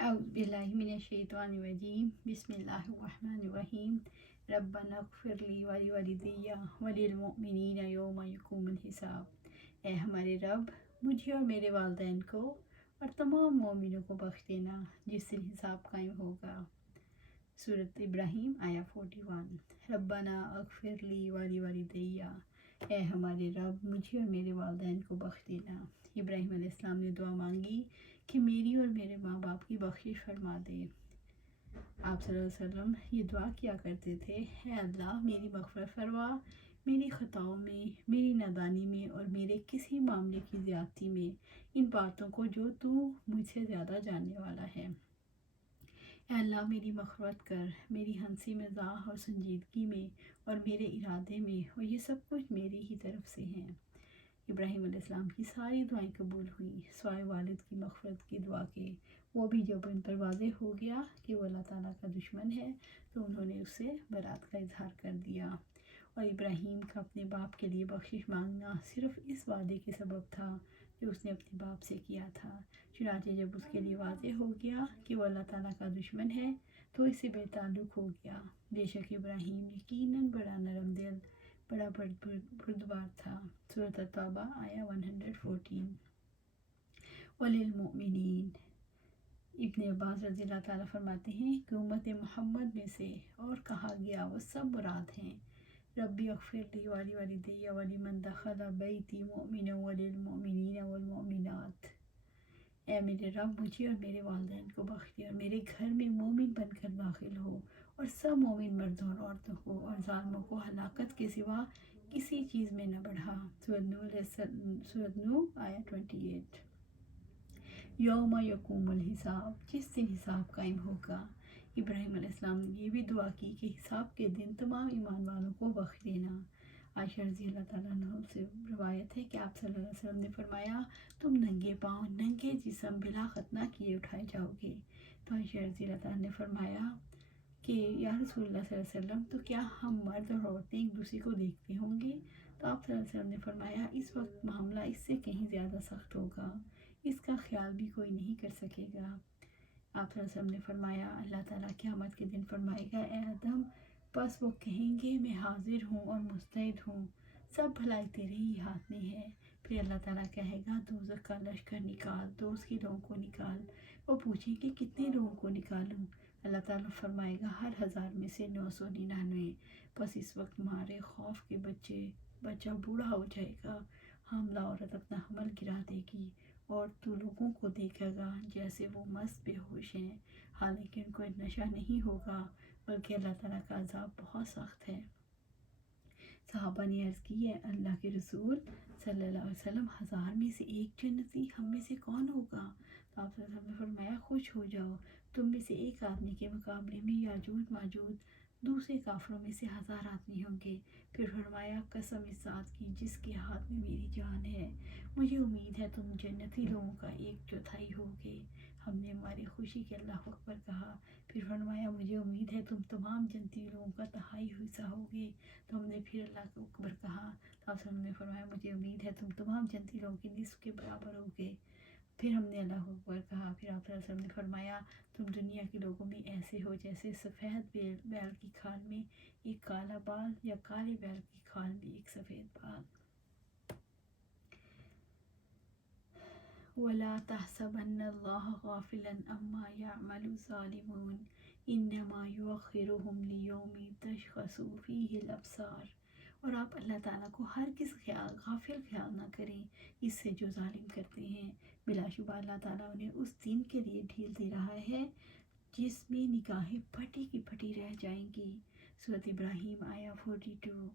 اعوذ باللہ من الشیطان الرجیم بسم اللہ الرحمن الرحیم ربنا اغفر لی ولوالدی وللمؤمنین یوم یقوم الحساب۔ اے ہمارے رب، مجھے اور میرے والدین کو اور تمام مومنوں کو بخش دینا جس دن حساب قائم ہوگا۔ سورۃ ابراہیم آیا 41۔ ربنا اغفر لی ولوالدی، اے ہمارے رب مجھے اور میرے والدین کو بخش دینا۔ ابراہیم علیہ السلام نے دعا مانگی کہ میری اور میرے ماں باپ کی بخشش فرما دے۔ آپ صلی اللہ علیہ وسلم یہ دعا کیا کرتے تھے، اے اللہ میری مغفرت فرما، میری خطاؤں میں، میری نادانی میں اور میرے کسی معاملے کی زیادتی میں، ان باتوں کو جو تو مجھ سے زیادہ جاننے والا ہے۔ اے اللہ میری مغفرت کر، میری ہنسی مزاح اور سنجیدگی میں اور میرے ارادے میں، اور یہ سب کچھ میری ہی طرف سے ہیں۔ ابراہیم علیہ السلام کی ساری دعائیں قبول ہوئیں سوائے والد کی مغفرت کی دعا کے۔ وہ بھی جب ان پر واضح ہو گیا کہ وہ اللہ تعالیٰ کا دشمن ہے تو انہوں نے اس سے برات کا اظہار کر دیا۔ اور ابراہیم کا اپنے باپ کے لیے بخشش مانگنا صرف اس وعدے کے سبب تھا جو اس نے اپنے باپ سے کیا تھا۔ چنانچہ جب اس کے لیے واضح ہو گیا کہ وہ اللہ تعالیٰ کا دشمن ہے تو اس سے بے تعلق ہو گیا۔ بے شک ابراہیم یقیناً بڑا نرم دل، بڑا بردبار تھا۔ سورۃ التوبہ آیا 114۔ وللمؤمنین، ابن عباس رضی اللہ تعالیٰ فرماتے ہیں کہ امت محمد میں سے اور کہا گیا وہ سب مراد ہیں۔ ربی اغفر لی ولوالدی ولمن دخل بیتی مؤمنا وللمؤمنین والمؤمنات، اے میرے رب مجھے اور میرے والدین کو بخش دے اور میرے گھر میں مومن بن کر داخل ہو اور سب مومن مردوں اور عورتوں کو اور ظالموں کو ہلاکت کے سوا کسی چیز میں نہ بڑھا۔ سورۃ نوح آیا 28۔ یوم یقوم الحساب، جس دن حساب قائم ہوگا۔ ابراہیم علیہ السلام نے یہ بھی دعا کی کہ حساب کے دن تمام ایمان والوں کو بخش دینا۔ عائشہ رضی اللہ تعالیٰ عنہ سے روایت ہے کہ آپ صلی اللہ علیہ وسلم نے فرمایا، تم ننگے پاؤں ننگے جسم بلا ختنہ کیے اٹھائے جاؤ گے۔ تو عائشہ رضی اللہ تعالیٰ نے فرمایا کہ یا رسول اللہ صلی اللہ علیہ وسلم، تو کیا ہم مرد اور عورتیں ایک دوسرے کو دیکھتے ہوں گے؟ تو آپ صلی اللہ علیہ وسلم نے فرمایا، اس وقت معاملہ اس سے کہیں زیادہ سخت ہوگا، اس کا خیال بھی کوئی نہیں کر سکے گا۔ آپ صلی اللہ علیہ وسلم نے فرمایا، اللہ تعالیٰ قیامت کے دن فرمائے گا، اے آدم، بس وہ کہیں گے میں حاضر ہوں اور مستعد ہوں، سب بھلائی تیرے ہی ہاتھ میں ہے۔ پھر اللہ تعالیٰ کہے گا دوزخ کا لشکر نکال، تو اس کی لوگوں کو نکال۔ وہ پوچھیں کہ کتنے لوگوں کو نکالوں؟ اللہ تعالیٰ فرمائے گا ہر 1000 میں سے 999۔ بس اس وقت مارے خوف کے بچہ بوڑھا ہو جائے گا، حاملہ عورت اپنا حمل گرا دے گی، اور تو لوگوں کو دیکھے گا جیسے وہ مست بے ہوش ہیں، حالانکہ ان کو نشہ نہیں ہوگا، بلکہ اللہ تعالیٰ کا عذاب بہت سخت ہے۔ صحابہ نے عرض کی، ہے اللہ کے رسول صلی اللہ علیہ وسلم، 1000 میں سے ایک جنتی ہم میں سے کون ہوگا؟ تو آپ صلی اللہ علیہ وسلم نے فرمایا، خوش ہو جاؤ، تم میں سے ایک آدمی کے مقابلے میں یاجوج ماجوج دوسرے کافروں میں سے 1000 آدمی ہوں گے۔ پھر فرمایا، قسم اس ذات کی جس کے ہاتھ میں میری جان ہے، مجھے امید ہے تم جنتی لوگوں کا 1/4 ہوگے۔ ہم نے ہماری خوشی کے اللہ اکبر کہا۔ پھر فرمایا، مجھے امید ہے تم تمام جنتی لوگوں کا 1/2 حصہ ہوگے۔ تو ہم نے پھر اللہ اکبر کہا۔ تو آپ نے فرمایا، مجھے امید ہے تم تمام جنتی لوگوں کے نصف کے برابر ہوگے۔ پھر ہم نے اللہ اکبر کہا۔ پھر آپ صلی اللہ علیہ وسلم نے فرمایا، تم دنیا کے لوگوں میں ایسے ہو جیسے سفید بیل کی کھال میں ایک کالا بال، یا کالے بیل کی کھال میں ایک سفید بال۔ وَلَا تَحْسَبَنَّ اللَّهَ غَافِلًا عَمَّا يَعْمَلُ الظَّالِمُونَ إِنَّمَا يُؤَخِّرُهُمْ لِيَوْمٍ تَشْخَصُ فِيهِ الْأَبْصَارُ، اور آپ اللہ تعالیٰ کو ہرگز غافل خیال نہ کریں اس سے جو ظالم کرتے ہیں۔ بلا شبہ اللہ تعالیٰ انہیں اس دن کے لیے ڈھیل دے رہا ہے جس میں نگاہیں پھٹی کی پھٹی رہ جائیں گی۔ سورۃ ابراہیم آیا 42۔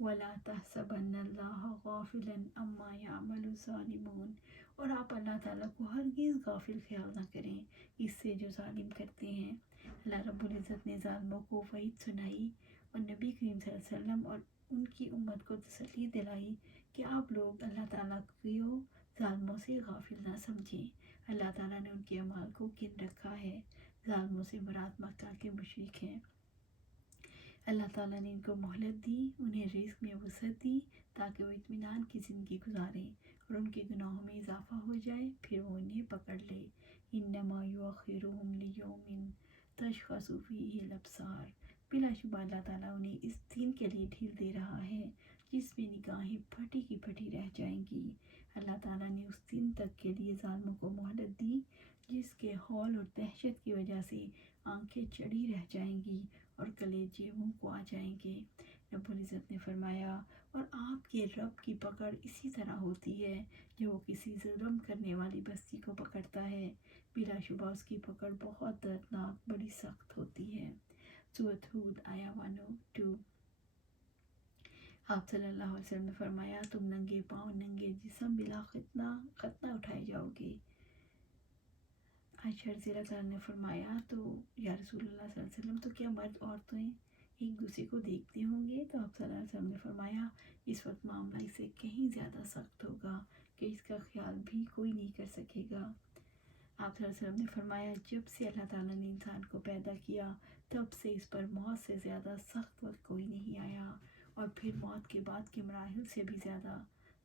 وَلَا تَحْسَبَنَّ اللَّهَ غَافِلًا عَمَّا يَعْمَلُ الظَّالِمُونَ، اور آپ اللہ تعالیٰ کو ہرگز غافل خیال نہ کریں اس سے جو ظالم کرتے ہیں۔ اللہ رب العزت نے ظالموں کو وعید سنائی اور نبی کریم صلی اللہ علیہ وسلم اور ان کی امت کو تسلی دلائی کہ آپ لوگ اللہ تعالیٰ کو ظالموں سے غافل نہ سمجھیں۔ اللہ تعالیٰ نے ان کے اعمال کو گن رکھا ہے۔ ظالموں سے مراد مکہ کے مشرک ہیں۔ اللہ تعالیٰ نے ان کو مہلت دی، انہیں رزق میں وسعت دی تاکہ وہ اطمینان کی زندگی گزاریں اور ان کے گناہوں میں اضافہ ہو جائے، پھر وہ انہیں پکڑ لے۔ انما یؤخرہم لیوم تشخص فیہ الابصار، بلا شبہ اللہ تعالیٰ انہیں اس دن کے لیے ڈھیل دے رہا ہے جس میں نگاہیں پھٹی کی پھٹی رہ جائیں گی۔ اللہ تعالیٰ نے اس دن تک کے لیے ظالموں کو مہلت دی جس کے ہول اور دہشت کی وجہ سے آنکھیں چڑی رہ جائیں گی اور کلیجے منہ کو آ جائیں گے۔ رب العزت نے فرمایا اور آپ کے رب کی پکڑ اسی طرح ہوتی ہے جو وہ کسی ظلم کرنے والی بستی کو پکڑتا ہے، بلا شبہ اس کی پکڑ بہت دردناک بڑی سخت ہوتی ہے۔ سورۃ ہود آیا 102۔ آپ صلی اللہ علیہ وسلم نے فرمایا تم ننگے پاؤں ننگے جسم بلا ختنہ اٹھائے جاؤ گے۔ عائشہ رضی اللہ تعالیٰ نے فرمایا تو یا رسول اللہ صلی اللہ علیہ وسلم تو کیا مرد عورتیں ایک دوسرے کو دیکھتے ہوں گے؟ تو آپ صلی اللہ علیہ وسلم نے فرمایا اس وقت معاملہ اس سے کہیں زیادہ سخت ہوگا کہ اس کا خیال بھی کوئی نہیں کر سکے گا۔ آپ صلی اللہ علیہ وسلم نے فرمایا جب سے اللہ تعالیٰ نے انسان کو پیدا کیا تب سے اس پر موت سے زیادہ سخت وقت کوئی نہیں آیا، اور پھر موت کے بعد کے مراحل سے بھی زیادہ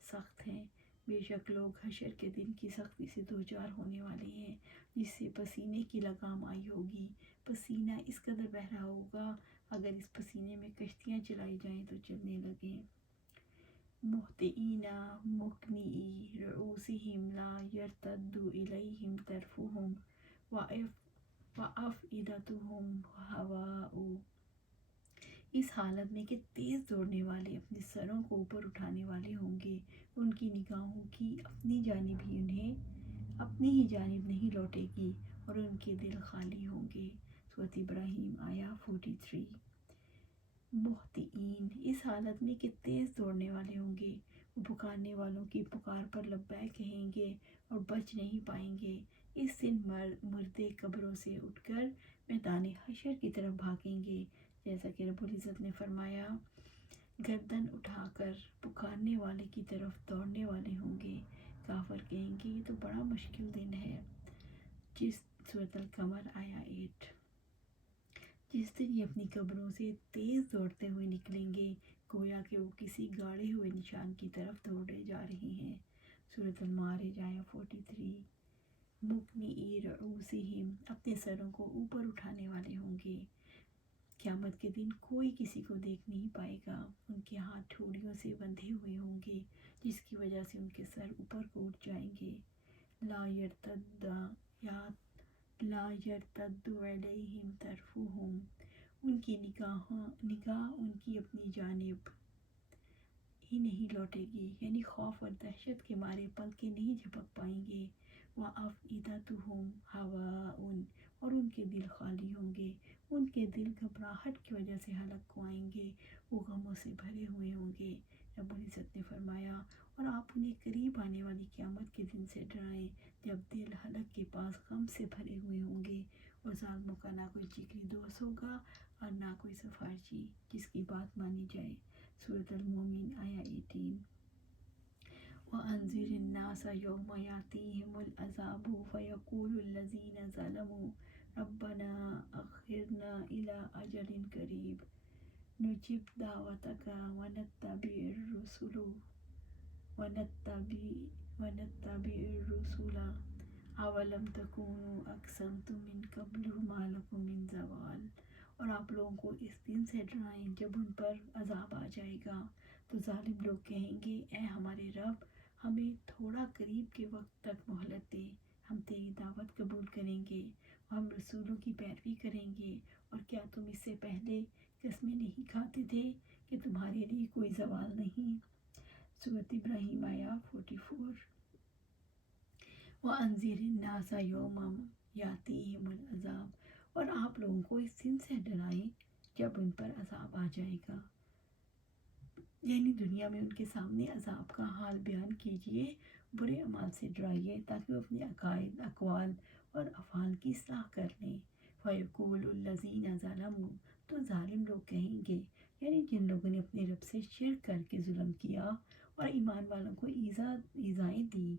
سخت ہیں۔ بے شک لوگ حشر کے دن کی سختی سے دوچار ہونے والے ہیں جس سے پسینے کی لگام آئی ہوگی، پسینہ اس قدر بہہ رہا ہوگا اگر اس پسینے میں کشتیاں چلائی جائیں تو چلنے لگیں۔ مہطعین مقنعی رؤوسہم لا یرتد الیہم طرفہم وافئدتہم ہواء، اس حالت میں کہ تیز دوڑنے والے اپنے سروں کو اوپر اٹھانے والے ہوں گے، ان کی نگاہوں کی اپنی جانب ہی انہیں اپنی ہی جانب نہیں لوٹے گی اور ان کے دل خالی ہوں گے۔ سورۃ ابراہیم آیا 43۔ مہطعین اس حالت میں کہ تیز دوڑنے والے ہوں گے، وہ پکارنے والوں کی پکار پر لبیک کہیں گے اور بچ نہیں پائیں گے۔ اس دن مردے قبروں سے اٹھ کر میدان حشر کی طرف بھاگیں گے، جیسا کہ رب العزت نے فرمایا گردن اٹھا کر پکارنے والے کی طرف دوڑنے والے ہوں گے۔ کافر کہیں گے یہ تو بڑا مشکل دن ہے۔ سورۃ القمر آیا 8۔ جس دن یہ اپنی قبروں سے تیز دوڑتے ہوئے نکلیں گے گویا کہ وہ کسی گاڑے ہوئے نشان کی طرف دوڑے جا رہے ہیں۔ سورۃ المعارج آیا 43۔ مقنعی رؤوسہم اپنے سروں کو اوپر اٹھانے والے ہوں گے۔ قیامت کے دن کوئی کسی کو دیکھ نہیں پائے گا، ان کے ہاتھ ٹھوڑیوں سے بندھے ہوئے ہوں گے جس کی وجہ سے ان کے سر اوپر کو اٹھ جائیں گے۔ لا یرتد الیہم طرفہم، ان کی نگاہ ان کی اپنی جانب ہی نہیں لوٹے گی، یعنی خوف اور دہشت کے مارے پلکیں نہیں جھپک پائیں گے۔ وَأَفْئِدَتُهُمْ هَوَاءٌ، اور ان کے دل خالی ہوں گے، ان کے دل گھبراہٹ کی وجہ سے حلق کو آئیں گے، وہ غموں سے بھرے ہوئے ہوں گے۔ رب العزت نے فرمایا اور آپ انہیں قریب آنے والی قیامت کے دن سے ڈرائیں جب دل حلق کے پاس غم سے بھرے ہوئے ہوں گے اور ظالموں کا نہ کوئی جگری دوست ہوگا اور نہ کوئی سفارشی جس کی بات مانی جائے۔ سورۃ المومن آیا 18۔ وَأَنذِرِ النَّاسَ يَوْمَ يَأْتِيهِمُ الْعَذَابُ فَيَقُولُ الَّذِينَ ظَلَمُوا رَبَّنَا أَخِّرْنَا إِلَىٰ أَجَلٍ قَرِيبٍ نُجِبْ دَعْوَتَكَ وَنَتَّبِعِ الرُّسُلَ أَوَلَمْ تَكُونُوا أَقْسَمْتُم مِّن قَبْلُ مَا لَكُم مِّن زَوَالٍ، اور آپ لوگوں کو اس دن سے ڈرائیں جب ان پر عذاب آ جائے گا تو ظالم لوگ کہیں گے اے ہمارے رب ہمیں تھوڑا قریب کے وقت تک مہلت دے، ہم تیری دعوت قبول کریں گے، ہم رسولوں کی پیروی کریں گے، اور کیا تم اس سے پہلے قسمیں نہیں کھاتے تھے کہ تمہارے لیے کوئی زوال نہیں۔ سورۃ ابراہیم آیا 44۔ وَأَنذِرِ النَّاسَ يَوْمَ يَأْتِيهِمُ الْعَذَابُ، اور آپ لوگوں کو اس دن سے ڈرائیں جب ان پر عذاب آ جائے گا، یعنی دنیا میں ان کے سامنے عذاب کا حال بیان کیجئے، برے اعمال سے ڈرائیے تاکہ وہ اپنے عقائد، اقوال اور افعال کی اصلاح کر لیں۔ فَيَقُولُ الَّذِينَ ظَلَمُوا، تو ظالم لوگ کہیں گے، یعنی جن لوگوں نے اپنے رب سے شرک کر کے ظلم کیا اور ایمان والوں کو ایذائیں دی،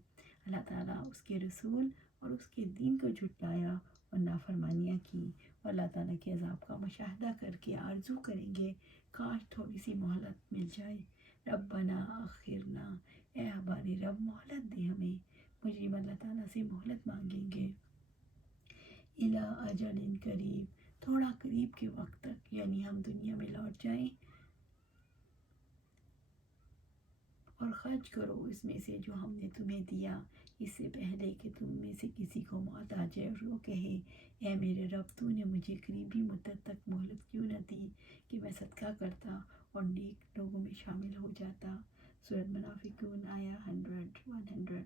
اللہ تعالیٰ اس کے رسول اور اس کے دین کو جھٹلایا اور نافرمانیاں کی، اور اللہ تعالیٰ کے عذاب کا مشاہدہ کر کے آرزو کریں گے کاش تھوڑی سی مہلت مل جائے۔ ربنا اخرنا، اے ہمارے رب مہلت دے ہمیں، مجرم اللہ تعالیٰ سے مہلت مانگیں گے۔ الی اجل قریب، تھوڑا قریب کے وقت تک، یعنی ہم دنیا میں لوٹ جائیں، اور خرچ کرو اس میں سے جو ہم نے تمہیں دیا، اس سے پہلے کہ تم میں سے کسی کو موت آ جائے اور وہ کہے اے میرے رب، تو نے مجھے قریبی مدت تک مہلت کیوں نہ دی کہ میں صدقہ کرتا اور نیک لوگوں میں شامل ہو جاتا۔ سورۃ منافقون آیا 100۔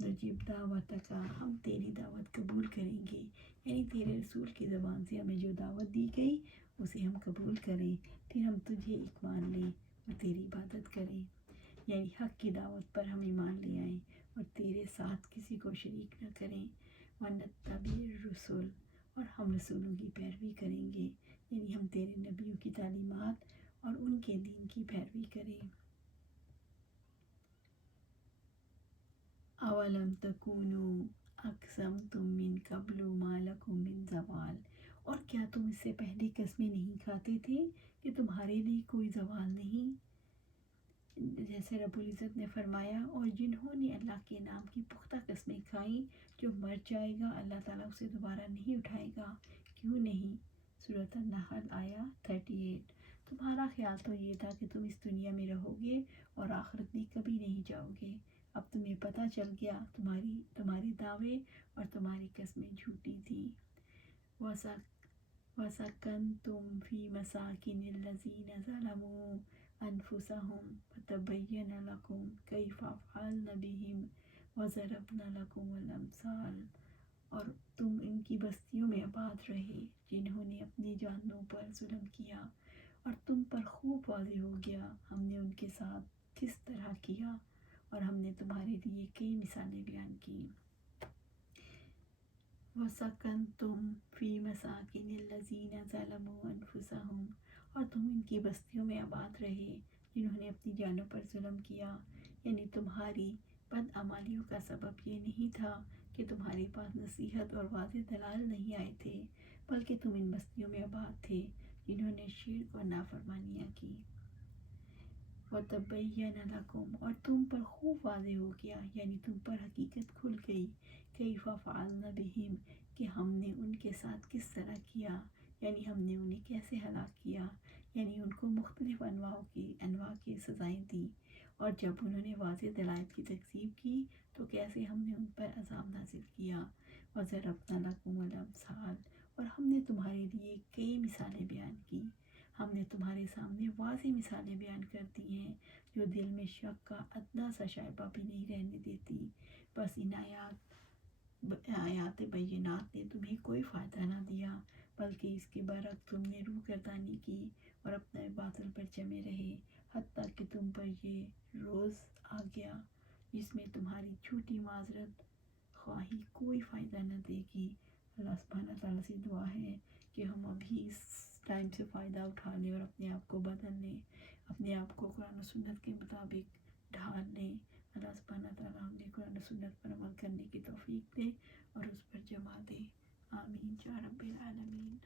نجیب دعوتک، ہم تیری دعوت قبول کریں گے، یعنی تیرے رسول کی زبان سے ہمیں جو دعوت دی گئی اسے ہم قبول کریں، پھر ہم تجھے ایک مان لیں اور تیری عبادت کریں، یعنی حق کی دعوت پر ہم ایمان لے آئیں اور تیرے ساتھ کسی کو شریک نہ کریں۔ وَنَتَّبِعِ الرُّسُلَ، اور ہم رسولوں کی پیروی کریں گے، یعنی ہم تیرے نبیوں کی تعلیمات اور ان کے دین کی پیروی کریں۔ اولم تکونوا اقسمتم من قبل ما لکم من زوال، اور کیا تم اس سے پہلے قسمیں نہیں کھاتے تھے کہ تمہارے لیے کوئی زوال نہیں؟ جیسے رب العزت نے فرمایا، اور جنہوں نے اللہ کے نام کی پختہ قسمیں کھائیں، جو مر جائے گا اللہ تعالیٰ اسے دوبارہ نہیں اٹھائے گا، کیوں نہیں؟ سورۃ النحل آیا 38۔ تمہارا خیال تو یہ تھا کہ تم اس دنیا میں رہو گے اور آخرت میں کبھی نہیں جاؤ گے، اب تمہیں پتہ چل گیا تمہاری دعوے اور تمہاری قسمیں جھوٹی تھیں۔ وَسَكَنْتُمْ فِي مَسَاكِنِ الَّذِينَ ظَلَمُوا أَنفُسَهُمْ فَتَبَيَّنَ لَكُمْ كَيْفَ فَعَلْنَا بِهِمْ وَضَرَبْنَا لَكُمُ الْأَمْثَالَ، اور تم ان کی بستیوں میں آباد رہے جنہوں نے اپنی جانوں پر ظلم کیا، اور تم پر خوب واضح ہو گیا ہم نے ان کے ساتھ کس طرح کیا، اور ہم نے تمہارے لیے کئی مثالیں بیان کی۔ وَسَكَنْتُمْ فِي مَسَاكِنِ الَّذِينَ ظَلَمُوا أَنفُسَهُمْ، اور تم ان کی بستیوں میں آباد رہے جنہوں نے اپنی جانوں پر ظلم کیا، یعنی تمہاری بدعمالیوں کا سبب یہ نہیں تھا کہ تمہارے پاس نصیحت اور واضح دلائل نہیں آئے تھے، بلکہ تم ان بستیوں میں آباد تھے جنہوں نے شرک اور نافرمانیاں کی۔ وَتَبَيَّنَ لَكُمْ، اور تم پر خوب واضح ہو گیا، یعنی تم پر حقیقت کھل گئی، کیف فعلنا بہم، کہ ہم نے ان کے ساتھ کس طرح کیا، یعنی ہم نے انہیں کیسے ہلاک کیا، یعنی ان کو مختلف انواع کی سزائیں دیں، اور جب انہوں نے واضح دلائل کی تکذیب کی تو کیسے ہم نے ان پر عذاب نازل کیا۔ وَضَرَبْنَا لَكُمُ الْأَمْثَالَ، اور ہم نے تمہارے لیے کئی مثالیں بیان کی، ہم نے تمہارے سامنے واضح مثالیں بیان کر دی ہیں جو دل میں شک کا ادنا سا شائبہ بھی نہیں رہنے دیتی، بس ان آیات بینات نے تمہیں کوئی فائدہ نہ دیا، بلکہ اس کے برعکس تم نے روح گردانی کی اور اپنے باطل پر جمے رہے، حتیٰ کہ تم پر یہ روز آ گیا جس میں تمہاری جھوٹی معذرت خواہی کوئی فائدہ نہ دے گی۔ اللہ سبحانہ تعالیٰ سے دعا ہے کہ ہم ابھی اس ٹائم سے فائدہ اٹھا لیں اور اپنے آپ کو بدل لیں، اپنے آپ کو قرآن و سنت کے مطابق ڈھال لیں۔ اللہ سبحانہ تعالیٰ ہمیں قرآن و سنت پر عمل کرنے کی توفیق دے اور اس پر جمع دے، آمین یا رب العالمین۔